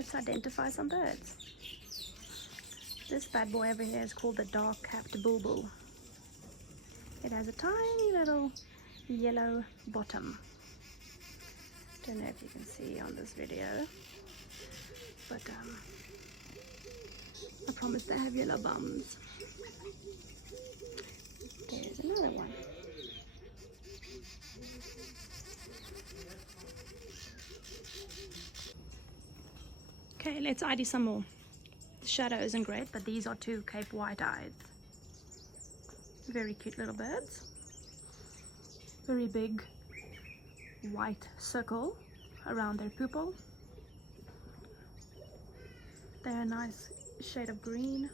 let's identify some birds. This bad boy over here is called the dark-capped bulbul. It has a tiny little yellow bottom. Don't know if you can see on this video, but I promise they have yellow bums. There's another one. Okay, let's ID some more. The shadow isn't great, but these are two Cape white-eyed. Very cute little birds. Very big white circle around their pupil. They're a nice shade of green.